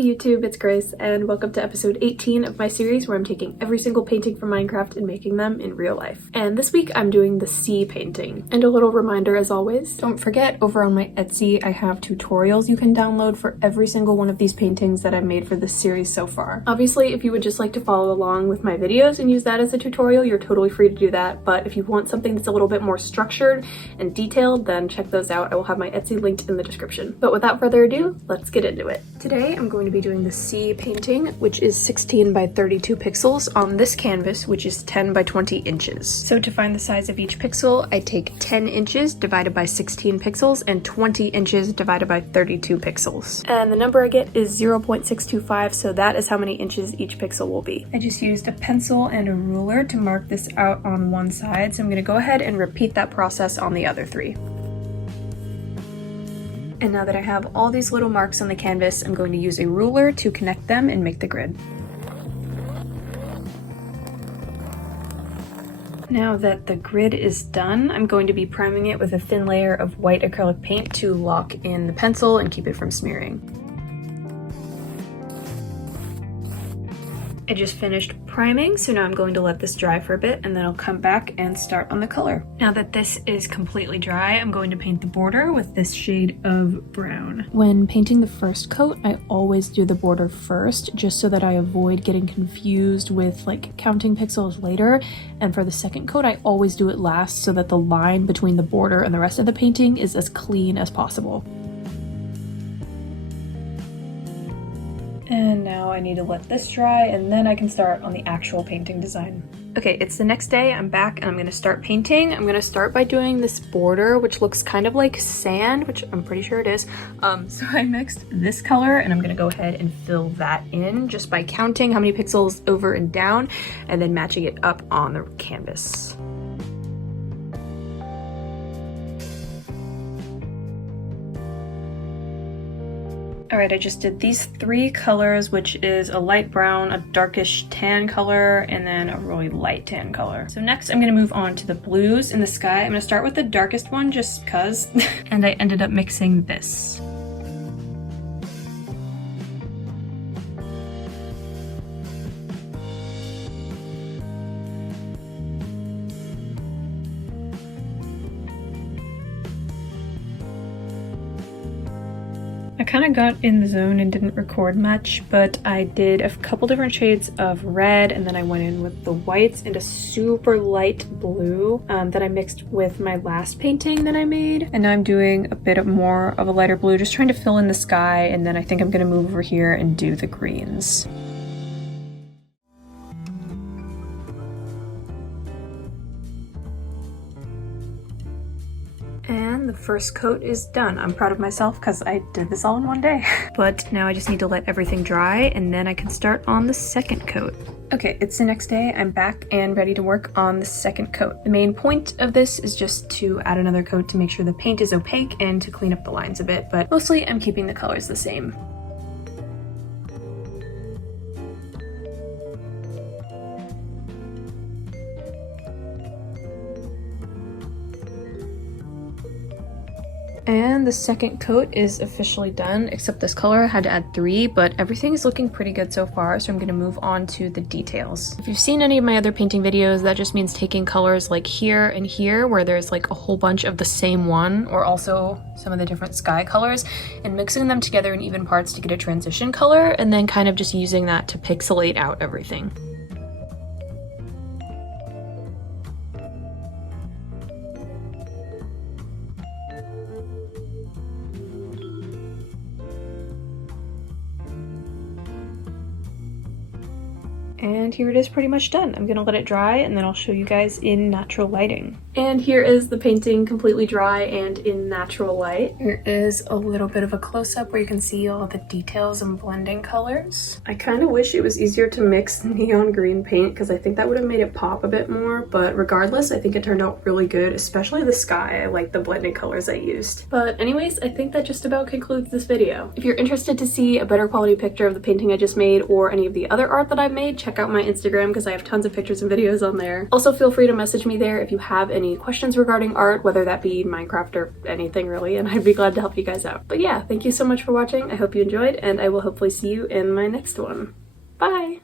Hey YouTube, it's Grace, and welcome to episode 18 of my series where I'm taking every single painting from Minecraft and making them in real life. And this week I'm doing the sea painting. And a little reminder as always, don't forget over on my Etsy I have tutorials you can download for every single one of these paintings that I've made for this series so far. Obviously, if you would just like to follow along with my videos and use that as a tutorial, you're totally free to do that. But if you want something that's a little bit more structured and detailed, then check those out. I will have my Etsy linked in the description. But without further ado, let's get into it. Today I'm going to be doing the sea painting, which is 16 by 32 pixels on this canvas, which is 10 by 20 inches. So to find the size of each pixel, I take 10 inches divided by 16 pixels and 20 inches divided by 32 pixels. And the number I get is 0.625, so that is how many inches each pixel will be. I just used a pencil and a ruler to mark this out on one side, so I'm going to go ahead and repeat that process on the other three. And now that I have all these little marks on the canvas, I'm going to use a ruler to connect them and make the grid. Now that the grid is done, I'm going to be priming it with a thin layer of white acrylic paint to lock in the pencil and keep it from smearing. I just finished priming, so now I'm going to let this dry for a bit and then I'll come back and start on the color. Now that this is completely dry, I'm going to paint the border with this shade of brown. When painting the first coat, I always do the border first, just so that I avoid getting confused with like counting pixels later. And for the second coat, I always do it last so that the line between the border and the rest of the painting is as clean as possible. And now I need to let this dry and then I can start on the actual painting design. Okay, it's the next day, I'm back and I'm gonna start painting. I'm gonna start by doing this border, which looks kind of like sand, which I'm pretty sure it is. So I mixed this color and I'm gonna go ahead and fill that in just by counting how many pixels over and down and then matching it up on the canvas. Alright, I just did these three colors, which is a light brown, a darkish tan color, and then a really light tan color. So next I'm going to move on to the blues in the sky. I'm going to start with the darkest one just cuz. And I ended up mixing this. I kind of got in the zone and didn't record much, but I did a couple different shades of red and then I went in with the whites and a super light blue that I mixed with my last painting that I made. And now I'm doing a bit more of a lighter blue, just trying to fill in the sky, and then I think I'm going to move over here and do the greens. And the first coat is done. I'm proud of myself because I did this all in one day. But now I just need to let everything dry and then I can start on the second coat. Okay, it's the next day. I'm back and ready to work on the second coat. The main point of this is just to add another coat to make sure the paint is opaque and to clean up the lines a bit, but mostly I'm keeping the colors the same. And the second coat is officially done, except this color I had to add 3, but everything is looking pretty good so far, so I'm going to move on to the details. If you've seen any of my other painting videos, that just means taking colors like here and here, where there's like a whole bunch of the same one, or also some of the different sky colors, and mixing them together in even parts to get a transition color, and then kind of just using that to pixelate out everything. And here it is pretty much done. I'm gonna let it dry and then I'll show you guys in natural lighting. And here is the painting completely dry and in natural light. Here is a little bit of a close-up where you can see all the details and blending colors. I kind of wish it was easier to mix neon green paint because I think that would have made it pop a bit more, but regardless, I think it turned out really good, especially the sky. I like the blending colors I used. But anyways, I think that just about concludes this video. If you're interested to see a better quality picture of the painting I just made or any of the other art that I've made, check out my Instagram because I have tons of pictures and videos on there. Also, feel free to message me there if you have any any questions regarding art, whether that be Minecraft or anything really, and I'd be glad to help you guys out. But yeah, thank you so much for watching. I hope you enjoyed, and I will hopefully see you in my next one. Bye!